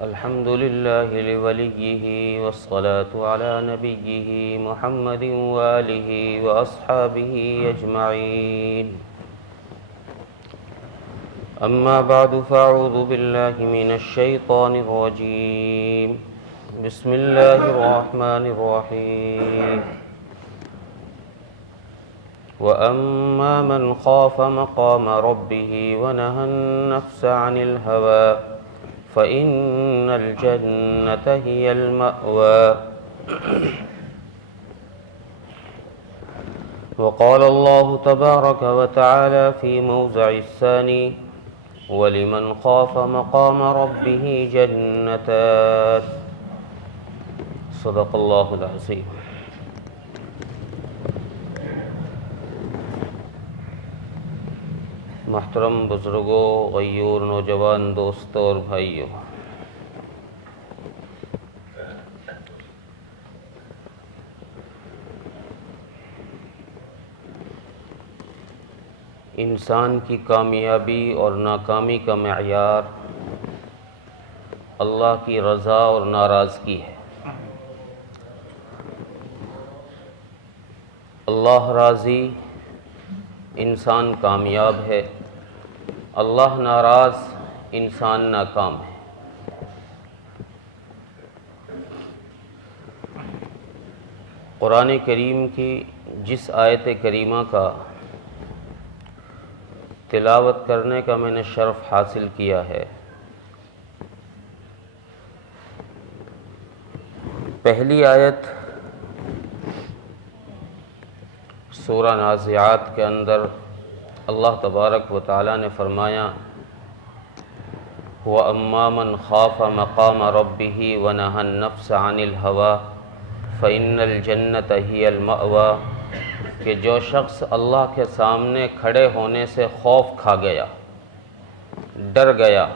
الحمد لله لوليه والصلاة على نبيه محمد وآله وأصحابه أجمعين. أما بعد فأعوذ بالله من الشيطان الرجيم. بسم الله الرحمن الرحيم. وأما من خاف مقام ربه ونهى النفس عن الهوى فإن الجنة هي المأوى. وقال الله تبارك وتعالى في موضع الثاني: ولمن خاف مقام ربه جنتان. صدق الله العظيم. محترم بزرگوں، غیور نوجوان دوستوں اور بھائیوں، انسان کی کامیابی اور ناکامی کا معیار اللہ کی رضا اور ناراضگی ہے۔ اللہ راضی، انسان کامیاب ہے، اللہ ناراض، انسان ناکام ہے۔ قرآن کریم کی جس آیت کریمہ کا تلاوت کرنے کا میں نے شرف حاصل کیا ہے، پہلی آیت سورہ نازعات کے اندر اللہ تبارک و تعالیٰ نے فرمایا: وَأَمَّا مَنْ خَافَ مَقَامَ رَبِّهِ وَنَهَى النَّفْسَ عَنِ الْهَوَى فَإِنَّ الْجَنَّةَ هِيَ الْمَأْوَى، کہ جو شخص اللہ کے سامنے کھڑے ہونے سے خوف کھا گیا، ڈر گیا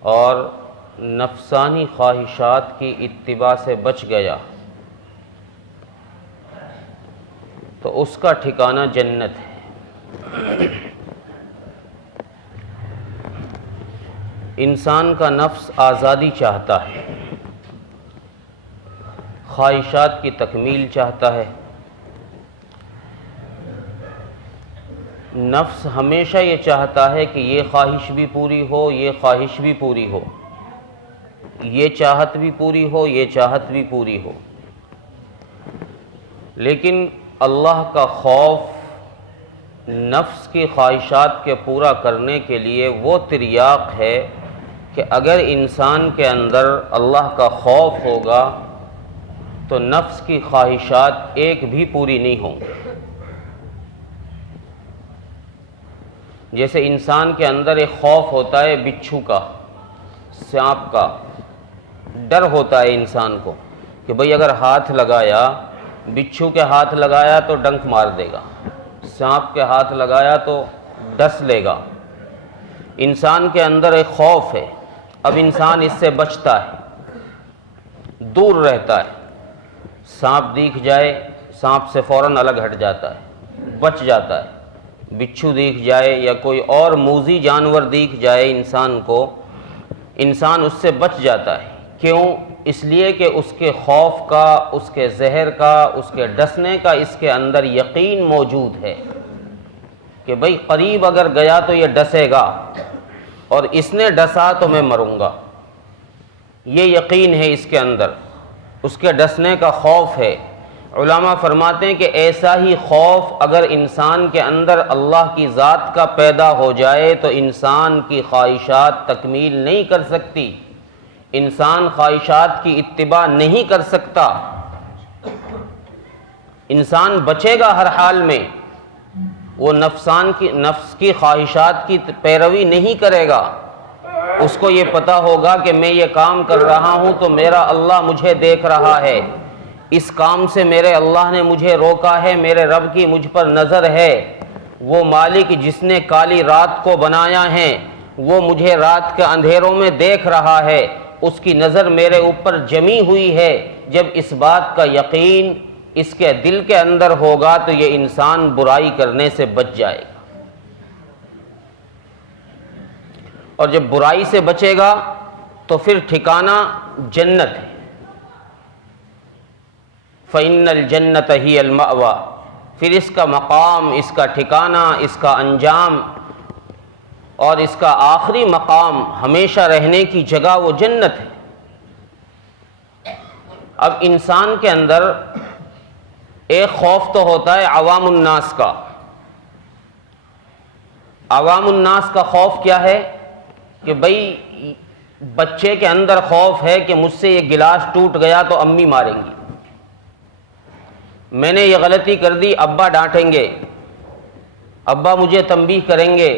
اور نفسانی خواہشات کی اتباع سے بچ گیا، تو اس کا ٹھکانہ جنت ہے۔ انسان کا نفس آزادی چاہتا ہے، خواہشات کی تکمیل چاہتا ہے۔ نفس ہمیشہ یہ چاہتا ہے کہ یہ خواہش بھی پوری ہو، یہ خواہش بھی پوری ہو، یہ چاہت بھی پوری ہو، یہ چاہت بھی پوری ہو۔ لیکن اللہ کا خوف نفس کی خواہشات کے پورا کرنے کے لیے وہ تریاق ہے کہ اگر انسان کے اندر اللہ کا خوف ہوگا تو نفس کی خواہشات ایک بھی پوری نہیں ہوں گی۔ جیسے انسان کے اندر ایک خوف ہوتا ہے بچھو کا، سانپ کا، ڈر ہوتا ہے انسان کو کہ بھئی اگر ہاتھ لگایا، بچھو کے ہاتھ لگایا تو ڈنک مار دے گا، سانپ کے ہاتھ لگایا تو ڈس لے گا۔ انسان کے اندر ایک خوف ہے، اب انسان اس سے بچتا ہے، دور رہتا ہے۔ سانپ دیکھ جائے، سانپ سے فوراً الگ ہٹ جاتا ہے، بچ جاتا ہے۔ بچھو دیکھ جائے یا کوئی اور موذی جانور دیکھ جائے انسان کو، انسان اس سے بچ جاتا ہے۔ کیوں؟ اس لیے کہ اس کے خوف کا، اس کے زہر کا، اس کے ڈسنے کا اس کے اندر یقین موجود ہے کہ بھئی قریب اگر گیا تو یہ ڈسے گا اور اس نے ڈسا تو میں مروں گا۔ یہ یقین ہے اس کے اندر، اس کے ڈسنے کا خوف ہے۔ علماء فرماتے ہیں کہ ایسا ہی خوف اگر انسان کے اندر اللہ کی ذات کا پیدا ہو جائے تو انسان کی خواہشات تکمیل نہیں کر سکتی، انسان خواہشات کی اتباع نہیں کر سکتا، انسان بچے گا ہر حال میں، وہ نفس کی خواہشات کی پیروی نہیں کرے گا۔ اس کو یہ پتہ ہوگا کہ میں یہ کام کر رہا ہوں تو میرا اللہ مجھے دیکھ رہا ہے، اس کام سے میرے اللہ نے مجھے روکا ہے، میرے رب کی مجھ پر نظر ہے۔ وہ مالک جس نے کالی رات کو بنایا ہے وہ مجھے رات کے اندھیروں میں دیکھ رہا ہے، اس کی نظر میرے اوپر جمی ہوئی ہے۔ جب اس بات کا یقین اس کے دل کے اندر ہوگا تو یہ انسان برائی کرنے سے بچ جائے گا۔ اور جب برائی سے بچے گا تو پھر ٹھکانہ جنت ہے. فَإِنَّ الْجَنَّةَ هِيَ الْمَأْوَى، پھر اس کا مقام، اس کا ٹھکانہ، اس کا انجام اور اس کا آخری مقام، ہمیشہ رہنے کی جگہ وہ جنت ہے. اب انسان کے اندر ایک خوف تو ہوتا ہے عوام الناس کا. عوام الناس کا خوف کیا ہے کہ بھئی بچے کے اندر خوف ہے کہ مجھ سے یہ گلاس ٹوٹ گیا تو امی ماریں گی، میں نے یہ غلطی کر دی ابا ڈانٹیں گے، ابا مجھے تنبیہ کریں گے،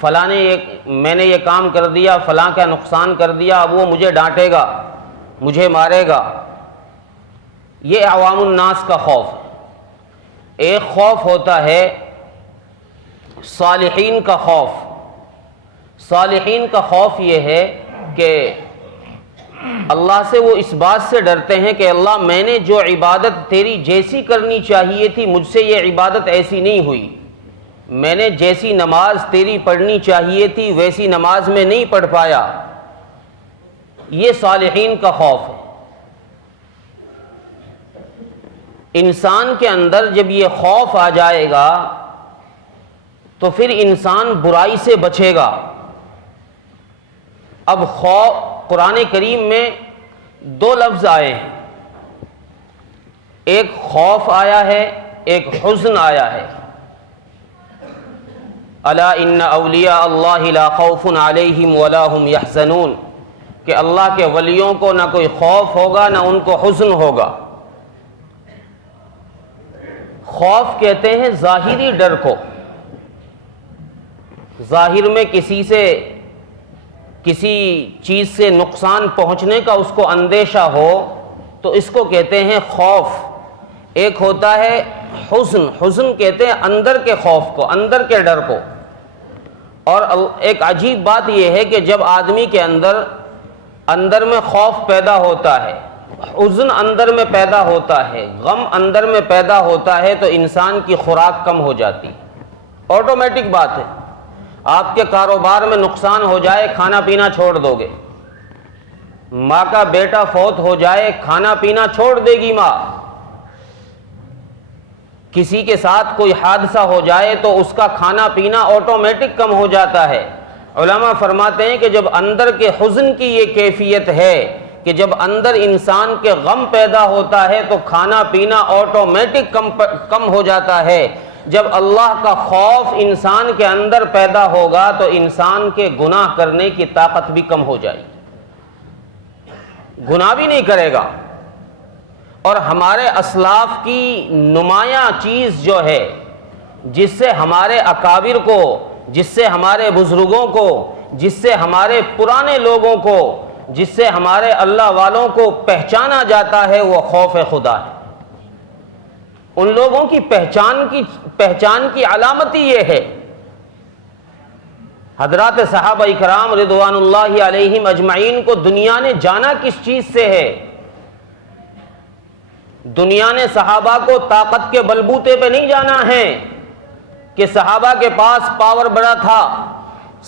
فلاں نے میں نے یہ کام کر دیا، فلاں کا نقصان کر دیا، اب وہ مجھے ڈانٹے گا، مجھے مارے گا. یہ عوام الناس کا خوف ہے. ایک خوف ہوتا ہے صالحین کا خوف. صالحین کا خوف یہ ہے کہ اللہ سے وہ اس بات سے ڈرتے ہیں کہ اللہ میں نے جو عبادت تیری جیسی کرنی چاہیے تھی مجھ سے یہ عبادت ایسی نہیں ہوئی، میں نے جیسی نماز تیری پڑھنی چاہیے تھی ویسی نماز میں نہیں پڑھ پایا. یہ صالحین کا خوف ہے. انسان کے اندر جب یہ خوف آ جائے گا تو پھر انسان برائی سے بچے گا. اب خوف، قرآن کریم میں دو لفظ آئے ہیں، ایک خوف آیا ہے، ایک حزن آیا ہے. الا ان اولیاء اللہ لا خوف علیہم ولا هم یحزنون، کہ اللہ کے ولیوں کو نہ کوئی خوف ہوگا نہ ان کو حزن ہوگا. خوف کہتے ہیں ظاہری ڈر کو، ظاہر میں کسی چیز سے نقصان پہنچنے کا اس کو اندیشہ ہو تو اس کو کہتے ہیں خوف. ایک ہوتا ہے حزن، حزن کہتے ہیں اندر کے خوف کو، اندر کے ڈر کو. اور ایک عجیب بات یہ ہے کہ جب آدمی کے اندر میں خوف پیدا ہوتا ہے، حزن اندر میں پیدا ہوتا ہے، غم اندر میں پیدا ہوتا ہے تو انسان کی خوراک کم ہو جاتی. آٹومیٹک بات ہے. آپ کے کاروبار میں نقصان ہو جائے کھانا پینا چھوڑ دو گے، ماں کا بیٹا فوت ہو جائے کھانا پینا چھوڑ دے گی ماں. کسی کے ساتھ کوئی حادثہ ہو جائے تو اس کا کھانا پینا آٹومیٹک کم ہو جاتا ہے. علماء فرماتے ہیں کہ جب اندر کے حزن کی یہ کیفیت ہے کہ جب اندر انسان کے غم پیدا ہوتا ہے تو کھانا پینا آٹومیٹک کم ہو جاتا ہے. جب اللہ کا خوف انسان کے اندر پیدا ہوگا تو انسان کے گناہ کرنے کی طاقت بھی کم ہو جائے گی، گناہ بھی نہیں کرے گا. اور ہمارے اسلاف کی نمایاں چیز جو ہے، جس سے ہمارے اکابر کو، جس سے ہمارے بزرگوں کو، جس سے ہمارے پرانے لوگوں کو، جس سے ہمارے اللہ والوں کو پہچانا جاتا ہے، وہ خوف خدا ہے. ان لوگوں کی پہچان کی علامت ہی یہ ہے. حضرات صحابہ کرام رضوان اللہ علیہم اجمعین کو دنیا نے جانا کس چیز سے ہے؟ دنیا نے صحابہ کو طاقت کے بلبوتے پہ نہیں جانا ہے کہ صحابہ کے پاس پاور بڑا تھا،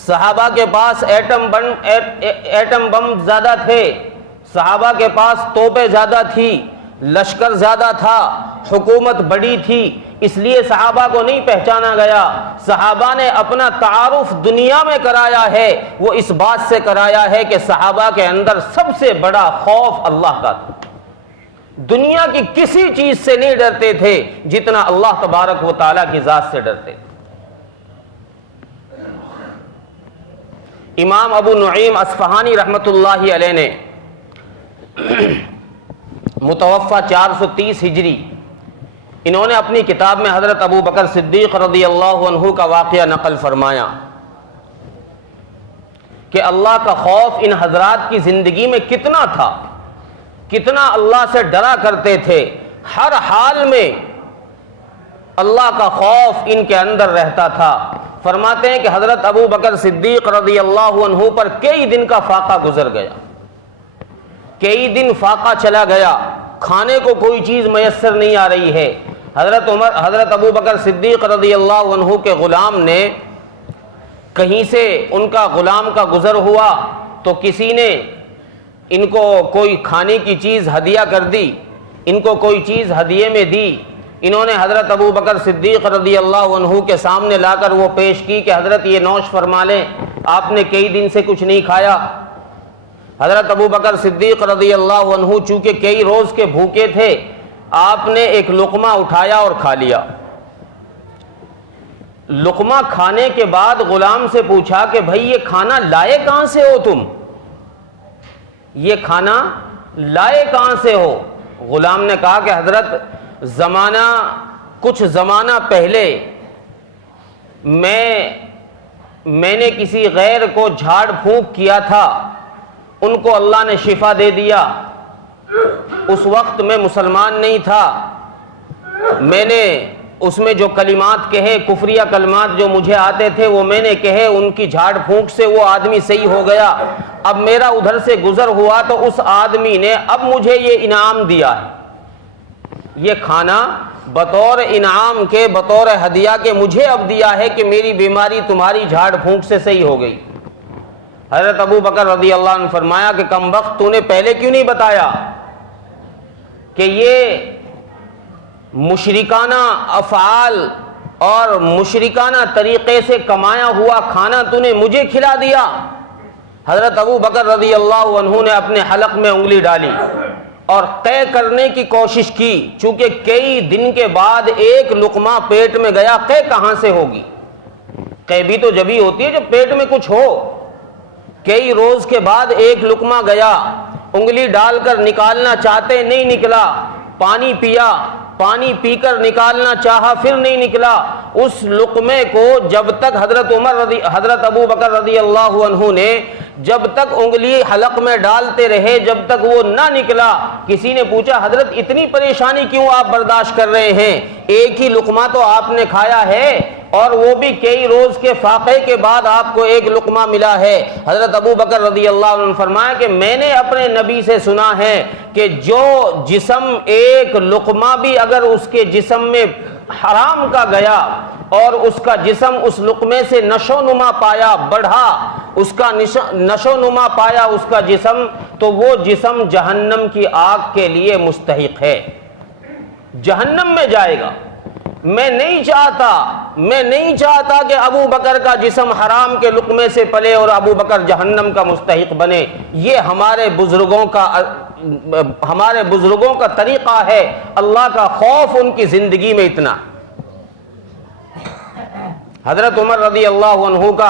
صحابہ کے پاس ایٹم بم زیادہ تھے، صحابہ کے پاس توپیں زیادہ تھی، لشکر زیادہ تھا، حکومت بڑی تھی، اس لیے صحابہ کو نہیں پہچانا گیا. صحابہ نے اپنا تعارف دنیا میں کرایا ہے، وہ اس بات سے کرایا ہے کہ صحابہ کے اندر سب سے بڑا خوف اللہ کا تھا. دنیا کی کسی چیز سے نہیں ڈرتے تھے جتنا اللہ تبارک و تعالیٰ کی ذات سے ڈرتے تھے. امام ابو نعیم اصفہانی رحمۃ اللہ علیہ نے متوفہ 430 ہجری، انہوں نے اپنی کتاب میں حضرت ابو بکر صدیق رضی اللہ عنہ کا واقعہ نقل فرمایا کہ اللہ کا خوف ان حضرات کی زندگی میں کتنا تھا، کتنا اللہ سے ڈرا کرتے تھے. ہر حال میں اللہ کا خوف ان کے اندر رہتا تھا. فرماتے ہیں کہ حضرت ابو بکر صدیق رضی اللہ عنہ پر کئی دن کا فاقہ گزر گیا، کئی دن فاقہ چلا گیا، کھانے کو کوئی چیز میسر نہیں آ رہی ہے. حضرت ابو بکر صدیق رضی اللہ عنہ کے غلام نے کہیں سے ان کا غلام کا گزر ہوا تو کسی نے ان کو کوئی کھانے کی چیز ہدیہ کر دی، ان کو کوئی چیز ہدیے میں دی، انہوں نے حضرت ابو بکر صدیق رضی اللہ عنہ کے سامنے لا کر وہ پیش کی کہ حضرت یہ نوش فرما لیں، آپ نے کئی دن سے کچھ نہیں کھایا۔ حضرت ابو بکر صدیق رضی اللہ عنہ چونکہ کئی روز کے بھوکے تھے، آپ نے ایک لقمہ اٹھایا اور کھا لیا۔ لقمہ کھانے کے بعد غلام سے پوچھا کہ بھائی یہ کھانا لائے کہاں سے ہو تم؟ یہ کھانا لائے کہاں سے ہو؟ غلام نے کہا کہ حضرت کچھ زمانہ پہلے میں نے کسی غیر کو جھاڑ پھونک کیا تھا، ان کو اللہ نے شفا دے دیا۔ اس وقت میں مسلمان نہیں تھا، میں نے اس میں جو کلمات کہے، کفریہ کلمات جو مجھے آتے تھے وہ میں نے کہے، ان کی جھاڑ پھونک سے وہ آدمی صحیح ہو گیا۔ اب میرا ادھر سے گزر ہوا تو اس آدمی نے اب مجھے یہ انعام دیا ہے، یہ کھانا بطور انعام کے، بطور ہدیہ کے مجھے اب دیا ہے کہ میری بیماری تمہاری جھاڑ پھونک سے صحیح ہو گئی۔ حضرت ابو بکر رضی اللہ عنہ فرمایا کہ کم وقت تو نے پہلے کیوں نہیں بتایا کہ یہ مشرکانہ افعال اور مشرکانہ طریقے سے کمایا ہوا کھانا تو نے مجھے کھلا دیا۔ حضرت ابو بکر رضی اللہ عنہ نے اپنے حلق میں انگلی ڈالی اور قے کرنے کی کوشش کی، چونکہ کئی دن کے بعد ایک لقمہ پیٹ میں گیا، قے کہاں سے ہوگی؟ قے بھی تو جبھی ہوتی ہے جب پیٹ میں کچھ ہو۔ کئی روز کے بعد ایک لقمہ گیا، انگلی ڈال کر نکالنا چاہتے نہیں نکلا، پانی پیا، پانی پی کر نکالنا چاہا پھر نہیں نکلا۔ اس لقمے کو جب تک حضرت ابو بکر رضی اللہ عنہ نے جب تک انگلی حلق میں ڈالتے رہے جب تک وہ نہ نکلا، کسی نے پوچھا حضرت اتنی پریشانی کیوں آپ برداشت کر رہے ہیں؟ ایک ہی لقمہ تو آپ نے کھایا ہے اور وہ بھی کئی روز کے فاقے کے بعد آپ کو ایک لقمہ ملا ہے۔ حضرت ابو بکر رضی اللہ عنہ نے فرمایا کہ میں نے اپنے نبی سے سنا ہے کہ جو جسم ایک لقمہ بھی اگر اس کے جسم میں حرام کا گیا اور اس کا جسم اس لقمے سے نشو نما پایا، بڑھا، اس کا نشو نما پایا اس کا جسم، تو وہ جسم جہنم کی آگ کے لیے مستحق ہے، جہنم میں جائے گا۔ میں نہیں چاہتا کہ ابو بکر کا جسم حرام کے لقمے سے پلے اور ابو بکر جہنم کا مستحق بنے۔ یہ ہمارے بزرگوں کا طریقہ ہے، اللہ کا خوف ان کی زندگی میں اتنا۔ حضرت عمر رضی اللہ عنہ کا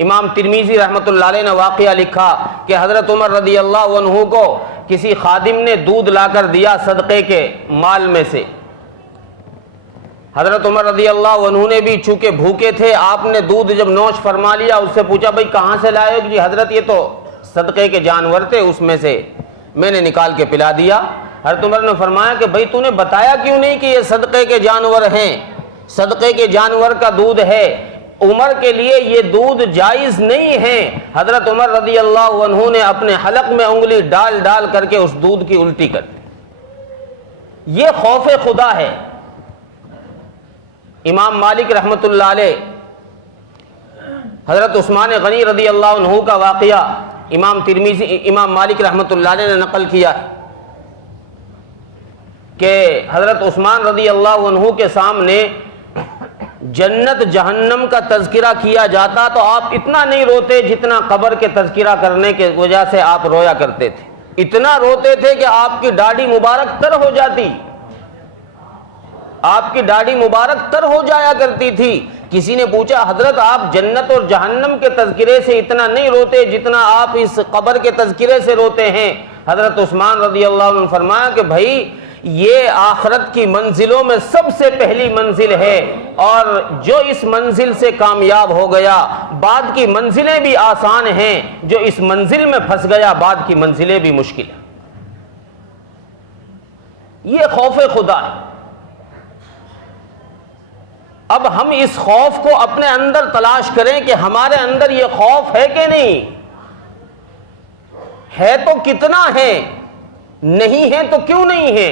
امام ترمذی رحمۃ اللہ علیہ نے واقعہ لکھا کہ حضرت عمر رضی اللہ عنہ کو کسی خادم نے دودھ لا کر دیا صدقے کے مال میں سے۔ حضرت عمر رضی اللہ عنہ نے بھی چونکہ بھوکے تھے، آپ نے دودھ جب نوش فرما لیا، اس سے پوچھا بھائی کہاں سے لائے ہو؟ جی حضرت یہ تو صدقے کے جانور تھے، اس میں سے میں نے نکال کے پلا دیا۔ حضرت عمر نے فرمایا کہ بھائی تو نے بتایا کیوں نہیں کہ یہ صدقے کے جانور ہیں، صدقے کے جانور کا دودھ ہے، عمر کے لیے یہ دودھ جائز نہیں ہے۔ حضرت عمر رضی اللہ عنہ نے اپنے حلق میں انگلی ڈال ڈال کر کے اس دودھ کی الٹی کر دی۔ یہ خوف خدا ہے۔ امام مالک رحمۃ اللہ علیہ حضرت عثمان غنی رضی اللہ عنہ کا واقعہ امام مالک رحمۃ اللہ علیہ نے نقل کیا کہ حضرت عثمان رضی اللہ عنہ کے سامنے جنت جہنم کا تذکرہ کیا جاتا تو آپ اتنا نہیں روتے جتنا قبر کے تذکرہ کرنے کی وجہ سے آپ رویا کرتے تھے۔ اتنا روتے تھے کہ آپ کی داڑھی مبارک تر ہو جاتی، آپ کی داڑھی مبارک تر ہو جایا کرتی تھی۔ کسی نے پوچھا حضرت آپ جنت اور جہنم کے تذکرے سے اتنا نہیں روتے جتنا آپ اس قبر کے تذکرے سے روتے ہیں؟ حضرت عثمان رضی اللہ عنہ نے فرمایا کہ بھائی یہ آخرت کی منزلوں میں سب سے پہلی منزل ہے، اور جو اس منزل سے کامیاب ہو گیا بعد کی منزلیں بھی آسان ہیں، جو اس منزل میں پھنس گیا بعد کی منزلیں بھی مشکل ہیں۔ یہ خوف خدا ہے۔ اب ہم اس خوف کو اپنے اندر تلاش کریں کہ ہمارے اندر یہ خوف ہے کہ نہیں ہے، تو کتنا ہے، نہیں ہے تو کیوں نہیں ہے۔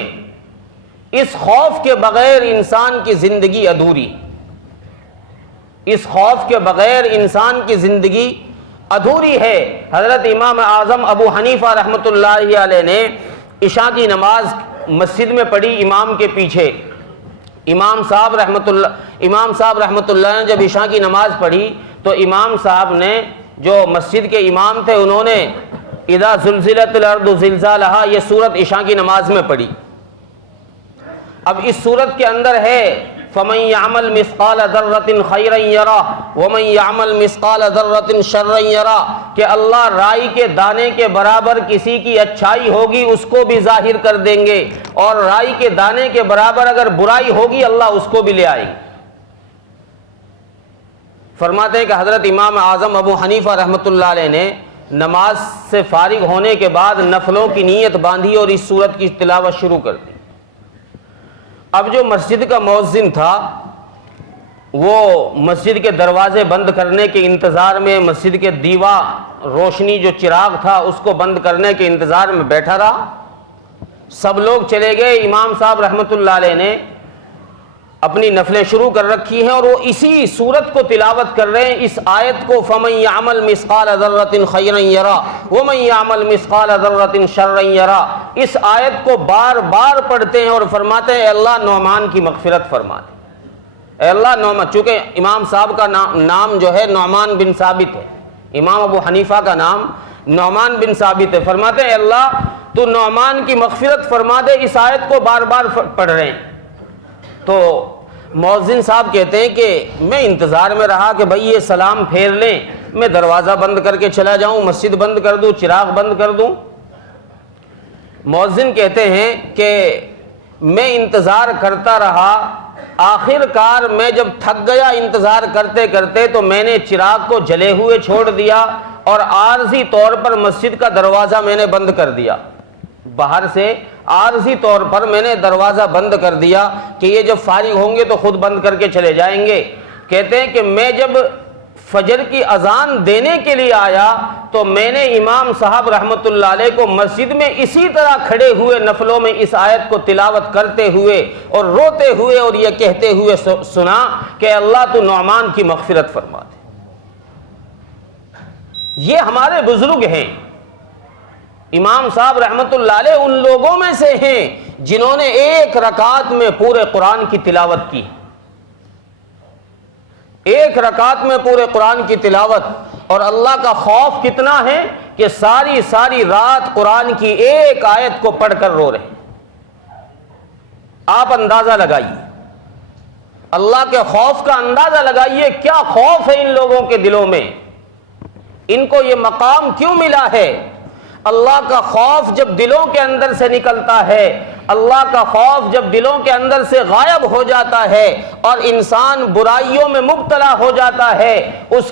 اس خوف کے بغیر انسان کی زندگی ادھوری۔ اس خوف کے بغیر انسان کی زندگی ادھوری ہے۔ حضرت امام اعظم ابو حنیفہ رحمۃ اللہ علیہ نے عشاء کی نماز مسجد میں پڑھی امام کے پیچھے۔ امام صاحب رحمۃ اللہ نے جب عشاء کی نماز پڑھی تو امام صاحب نے جو مسجد کے امام تھے انہوں نے اذا زلزلت الارض زلزالہا یہ سورت عشاء کی نماز میں پڑھی۔ اب اس سورت کے اندر ہے فَمَن يَعْمَلْ مِثْقَالَ ذَرَّةٍ خَيْرًا يَرَهُ وَمَن يَعْمَلْ مِثْقَالَ ذَرَّةٍ شَرًّا يَرَهُ کہ اللہ رائی کے دانے کے برابر کسی کی اچھائی ہوگی اس کو بھی ظاہر کر دیں گے، اور رائی کے دانے کے برابر اگر برائی ہوگی اللہ اس کو بھی لے آئے گی۔ فرماتے ہیں کہ حضرت امام اعظم ابو حنیفہ رحمۃ اللہ علیہ نے نماز سے فارغ ہونے کے بعد نفلوں کی نیت باندھی اور اس سورت کی تلاوت شروع کر دی۔ اب جو مسجد کا مؤذن تھا وہ مسجد کے دروازے بند کرنے کے انتظار میں، مسجد کے دیوا روشنی جو چراغ تھا اس کو بند کرنے کے انتظار میں بیٹھا رہا۔ سب لوگ چلے گئے، امام صاحب رحمۃ اللہ علیہ نے اپنی نفلیں شروع کر رکھی ہیں اور وہ اسی سورت کو تلاوت کر رہے ہیں، اس آیت کو فَمَن يَعْمَلْ مِثْقَالَ ذَرَّةٍ خَيْرًا يَرَهُ وَمَن يَعْمَلْ مِثْقَالَ ذَرَّةٍ شَرًّا يَرَهُ اس آیت کو بار بار پڑھتے ہیں اور فرماتے ہیں اے اللہ نعمان کی مغفرت فرما دے، اے اللہ نعمان، چونکہ امام صاحب کا نام جو ہے نعمان بن ثابت ہے، امام ابو حنیفہ کا نام نعمان بن ثابت ہے، فرماتے ہیں اے اللہ تو نعمان کی مغفرت فرما دے، اس آیت کو بار بار پڑھ رہے ہیں۔ تو مؤذن صاحب کہتے ہیں کہ میں انتظار میں رہا کہ بھئی یہ سلام پھیر لیں، میں دروازہ بند کر کے چلا جاؤں، مسجد بند کر دوں، چراغ بند کر دوں۔ مؤذن کہتے ہیں کہ میں انتظار کرتا رہا، آخر کار میں جب تھک گیا انتظار کرتے کرتے تو میں نے چراغ کو جلے ہوئے چھوڑ دیا اور عارضی طور پر مسجد کا دروازہ میں نے بند کر دیا، باہر سے عارضی طور پر میں نے دروازہ بند کر دیا کہ یہ جب فارغ ہوں گے تو خود بند کر کے چلے جائیں گے۔ کہتے ہیں کہ میں جب فجر کی اذان دینے کے لیے آیا تو میں نے امام صاحب رحمۃ اللہ علیہ کو مسجد میں اسی طرح کھڑے ہوئے نفلوں میں اس آیت کو تلاوت کرتے ہوئے اور روتے ہوئے اور یہ کہتے ہوئے سنا کہ اللہ تو نعمان کی مغفرت فرما دے۔ یہ ہمارے بزرگ ہیں، امام صاحب رحمۃ اللہ علیہ ان لوگوں میں سے ہیں جنہوں نے ایک رکعت میں پورے قرآن کی تلاوت کی، ایک رکعت میں پورے قرآن کی تلاوت، اور اللہ کا خوف کتنا ہے کہ ساری رات قرآن کی ایک آیت کو پڑھ کر رو رہے۔ آپ اندازہ لگائیے، اللہ کے خوف کا اندازہ لگائیے، کیا خوف ہے ان لوگوں کے دلوں میں، ان کو یہ مقام کیوں ملا ہے۔ اللہ کا خوف جب دلوں کے اندر سے نکلتا ہے، اللہ کا خوف جب دلوں کے اندر سے غائب ہو جاتا ہے اور انسان برائیوں میں مبتلا ہو جاتا ہے، اس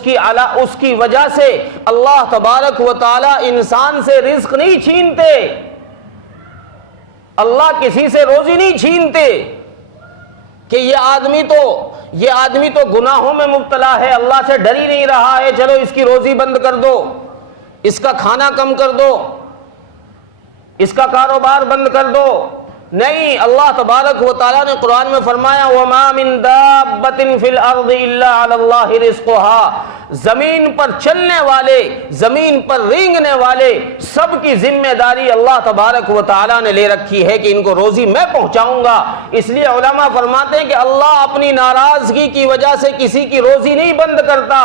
کی وجہ سے اللہ تبارک و تعالی انسان سے رزق نہیں چھینتے، اللہ کسی سے روزی نہیں چھینتے کہ یہ آدمی تو گناہوں میں مبتلا ہے، اللہ سے ڈر ہی نہیں رہا ہے، چلو اس کی روزی بند کر دو، اس کا کھانا کم کر دو، اس کا کاروبار بند کر دو۔ نہیں، اللہ تبارک و تعالیٰ نے قرآن میں فرمایا وَمَا مِن دَابَّةٍ فِي الْأَرْضِ إِلَّا عَلَى اللَّهِ رِزْقُهَا زمین پر چلنے والے، زمین پر رینگنے والے سب کی ذمہ داری اللہ تبارک و تعالیٰ نے لے رکھی ہے کہ ان کو روزی میں پہنچاؤں گا۔ اس لیے علماء فرماتے ہیں کہ اللہ اپنی ناراضگی کی وجہ سے کسی کی روزی نہیں بند کرتا،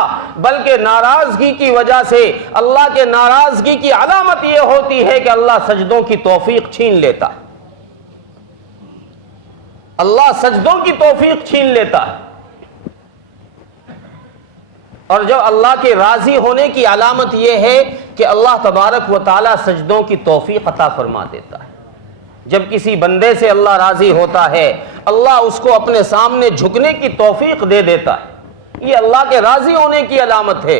بلکہ ناراضگی کی وجہ سے اللہ کے ناراضگی کی علامت یہ ہوتی ہے کہ اللہ سجدوں کی توفیق چھین لیتا ہے، اللہ سجدوں کی توفیق چھین لیتا ہے۔ اور جب اللہ کے راضی ہونے کی علامت یہ ہے کہ اللہ تبارک و تعالی سجدوں کی توفیق عطا فرما دیتا ہے۔ جب کسی بندے سے اللہ راضی ہوتا ہے، اللہ اس کو اپنے سامنے جھکنے کی توفیق دے دیتا ہے، یہ اللہ کے راضی ہونے کی علامت ہے۔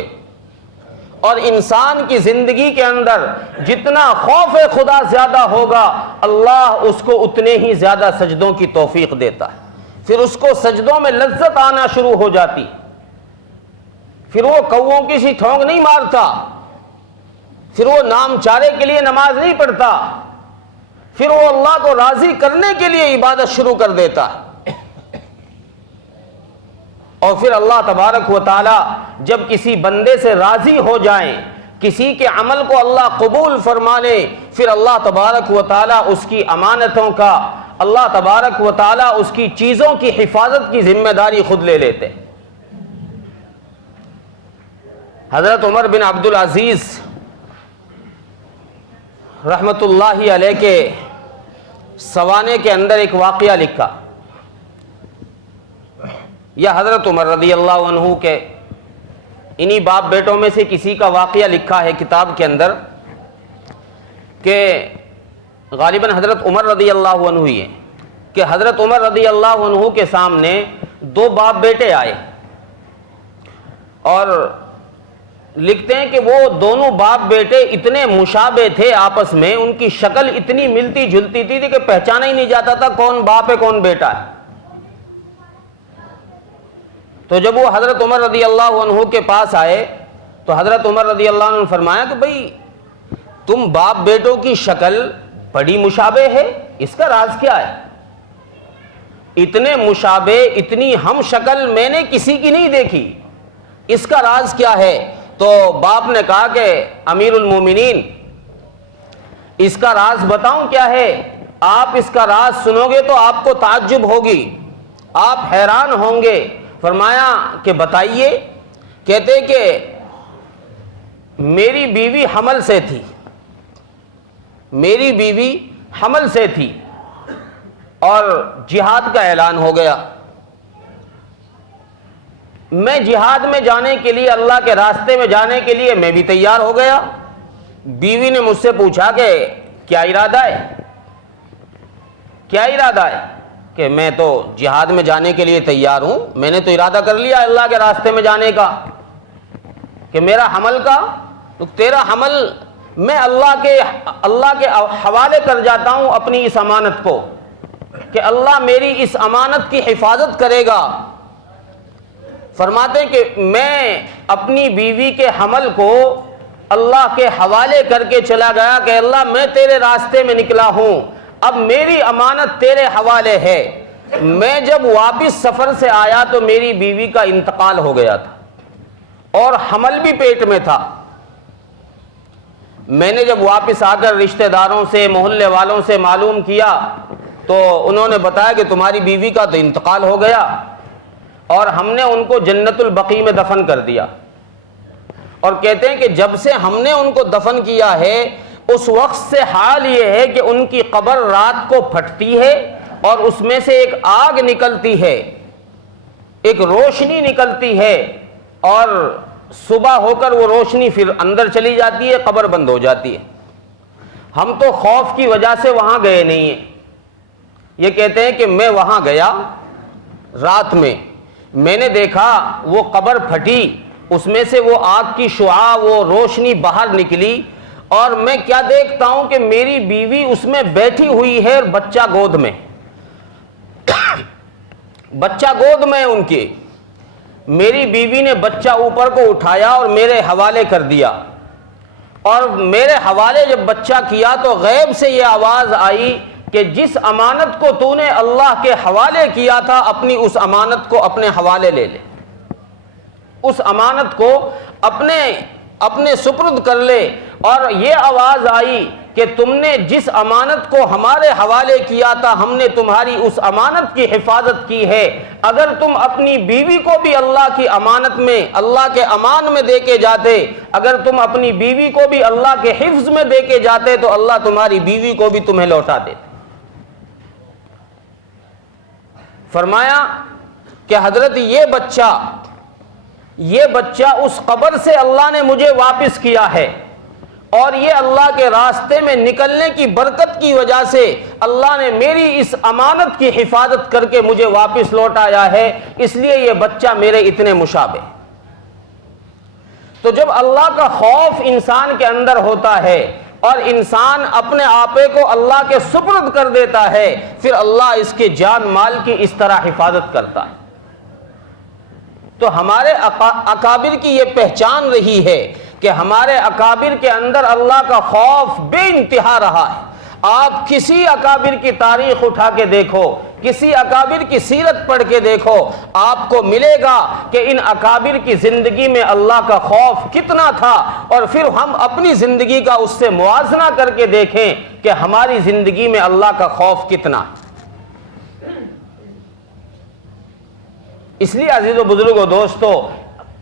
اور انسان کی زندگی کے اندر جتنا خوف خدا زیادہ ہوگا، اللہ اس کو اتنے ہی زیادہ سجدوں کی توفیق دیتا ہے، پھر اس کو سجدوں میں لذت آنا شروع ہو جاتی، پھر وہ کووں کی سی ٹھونگ نہیں مارتا، پھر وہ نام چارے کے لیے نماز نہیں پڑھتا، پھر وہ اللہ کو راضی کرنے کے لیے عبادت شروع کر دیتا ہے۔ اور پھر اللہ تبارک و تعالی جب کسی بندے سے راضی ہو جائیں، کسی کے عمل کو اللہ قبول فرما لے، پھر اللہ تبارک و تعالی اس کی امانتوں کا، اللہ تبارک و تعالی اس کی چیزوں کی حفاظت کی ذمہ داری خود لے لیتے۔ حضرت عمر بن عبد العزیز رحمت اللہ علیہ کے سوانے کے اندر ایک واقعہ لکھا، یا حضرت عمر رضی اللہ عنہ کے انہی باپ بیٹوں میں سے کسی کا واقعہ لکھا ہے کتاب کے اندر کہ غالباً حضرت عمر رضی اللہ عنہ ہی ہے کہ حضرت عمر رضی اللہ عنہ کے سامنے دو باپ بیٹے آئے، اور لکھتے ہیں کہ وہ دونوں باپ بیٹے اتنے مشابہ تھے آپس میں، ان کی شکل اتنی ملتی جلتی تھی کہ پہچانا ہی نہیں جاتا تھا کون باپ ہے کون بیٹا ہے۔ تو جب وہ حضرت عمر رضی اللہ عنہ کے پاس آئے تو حضرت عمر رضی اللہ عنہ نے فرمایا کہ بھئی تم باپ بیٹوں کی شکل بڑی مشابہ ہے، اس کا راز کیا ہے؟ اتنے مشابہ، اتنی ہم شکل میں نے کسی کی نہیں دیکھی، اس کا راز کیا ہے؟ تو باپ نے کہا کہ امیر المومنین اس کا راز بتاؤں کیا ہے؟ آپ اس کا راز سنو گے تو آپ کو تعجب ہوگی، آپ حیران ہوں گے۔ فرمایا کہ بتائیے۔ کہتے کہ میری بیوی حمل سے تھی، میری بیوی حمل سے تھی اور جہاد کا اعلان ہو گیا، میں جہاد میں جانے کے لیے، اللہ کے راستے میں جانے کے لیے میں بھی تیار ہو گیا۔ بیوی نے مجھ سے پوچھا کہ کیا ارادہ ہے؟ کیا ارادہ ہے؟ کہ میں تو جہاد میں جانے کے لیے تیار ہوں، میں نے تو ارادہ کر لیا اللہ کے راستے میں جانے کا، کہ میرا حمل کا، تو تیرا حمل میں اللہ کے حوالے کر جاتا ہوں اپنی اس امانت کو، کہ اللہ میری اس امانت کی حفاظت کرے گا۔ فرماتے ہیں کہ میں اپنی بیوی کے حمل کو اللہ کے حوالے کر کے چلا گیا کہ اللہ میں تیرے راستے میں نکلا ہوں، اب میری امانت تیرے حوالے ہے۔ میں جب واپس سفر سے آیا تو میری بیوی کا انتقال ہو گیا تھا اور حمل بھی پیٹ میں تھا۔ میں نے جب واپس آ کر رشتہ داروں سے، محلے والوں سے معلوم کیا تو انہوں نے بتایا کہ تمہاری بیوی کا تو انتقال ہو گیا اور ہم نے ان کو جنت البقیع میں دفن کر دیا۔ اور کہتے ہیں کہ جب سے ہم نے ان کو دفن کیا ہے اس وقت سے حال یہ ہے کہ ان کی قبر رات کو پھٹتی ہے اور اس میں سے ایک آگ نکلتی ہے، ایک روشنی نکلتی ہے، اور صبح ہو کر وہ روشنی پھر اندر چلی جاتی ہے، قبر بند ہو جاتی ہے۔ ہم تو خوف کی وجہ سے وہاں گئے نہیں ہیں۔ یہ کہتے ہیں کہ میں وہاں گیا رات میں نے دیکھا وہ قبر پھٹی، اس میں سے وہ آگ کی شعاع، وہ روشنی باہر نکلی، اور میں کیا دیکھتا ہوں کہ میری بیوی اس میں بیٹھی ہوئی ہے اور بچہ گود میں، بچہ گود میں ان کے۔ میری بیوی نے بچہ اوپر کو اٹھایا اور میرے حوالے کر دیا، اور میرے حوالے جب بچہ کیا تو غیب سے یہ آواز آئی کہ جس امانت کو تو نے اللہ کے حوالے کیا تھا اپنی اس امانت کو اپنے حوالے لے لے، اس امانت کو اپنے سپرد کر لے۔ اور یہ آواز آئی کہ تم نے جس امانت کو ہمارے حوالے کیا تھا ہم نے تمہاری اس امانت کی حفاظت کی ہے، اگر تم اپنی بیوی کو بھی اللہ کی امانت میں، اللہ کے امان میں دے کے جاتے، اگر تم اپنی بیوی کو بھی اللہ کے حفظ میں دے کے جاتے تو اللہ تمہاری بیوی کو بھی تمہیں لوٹا دیتے۔ فرمایا کہ حضرت یہ بچہ اس قبر سے اللہ نے مجھے واپس کیا ہے، اور یہ اللہ کے راستے میں نکلنے کی برکت کی وجہ سے اللہ نے میری اس امانت کی حفاظت کر کے مجھے واپس لوٹایا ہے، اس لیے یہ بچہ میرے اتنے مشابہ۔ تو جب اللہ کا خوف انسان کے اندر ہوتا ہے اور انسان اپنے آپے کو اللہ کے سپرد کر دیتا ہے، پھر اللہ اس کے جان مال کی اس طرح حفاظت کرتا ہے۔ تو ہمارے اکابر کی یہ پہچان رہی ہے کہ ہمارے اکابر کے اندر اللہ کا خوف بے انتہا رہا ہے۔ آپ کسی اکابر کی تاریخ اٹھا کے دیکھو کسی اکابر کی سیرت پڑھ کے دیکھو، آپ کو ملے گا کہ ان اکابر کی زندگی میں اللہ کا خوف کتنا تھا، اور پھر ہم اپنی زندگی کا اس سے موازنہ کر کے دیکھیں کہ ہماری زندگی میں اللہ کا خوف کتنا ہے۔ اس لیے عزیز و بزرگ و دوستو،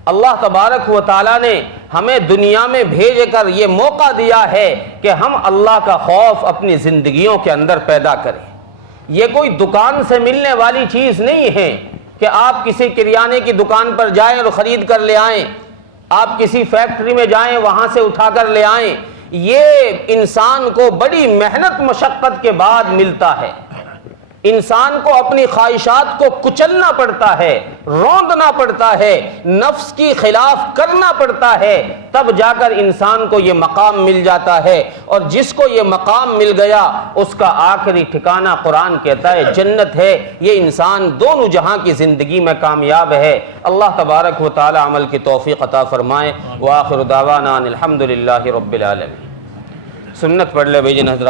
اللہ تبارک و تعالیٰ نے ہمیں دنیا میں بھیج کر یہ موقع دیا ہے کہ ہم اللہ کا خوف اپنی زندگیوں کے اندر پیدا کریں۔ یہ کوئی دکان سے ملنے والی چیز نہیں ہے کہ آپ کسی کریانے کی دکان پر جائیں اور خرید کر لے آئیں، آپ کسی فیکٹری میں جائیں وہاں سے اٹھا کر لے آئیں۔ یہ انسان کو بڑی محنت مشقت کے بعد ملتا ہے۔ انسان کو اپنی خواہشات کو کچلنا پڑتا ہے، روندنا پڑتا ہے، نفس کی خلاف کرنا پڑتا ہے، تب جا کر انسان کو یہ مقام مل جاتا ہے۔ اور جس کو یہ مقام مل گیا اس کا آخری ٹھکانہ قرآن کہتا ہے جنت ہے۔ یہ انسان دونوں جہاں کی زندگی میں کامیاب ہے۔ اللہ تبارک و تعالی عمل کی توفیق عطا فرمائے۔ وآخر دعوانا ان الحمدللہ رب العالمین۔ سنت پڑھ لے بھائی جن حضرات۔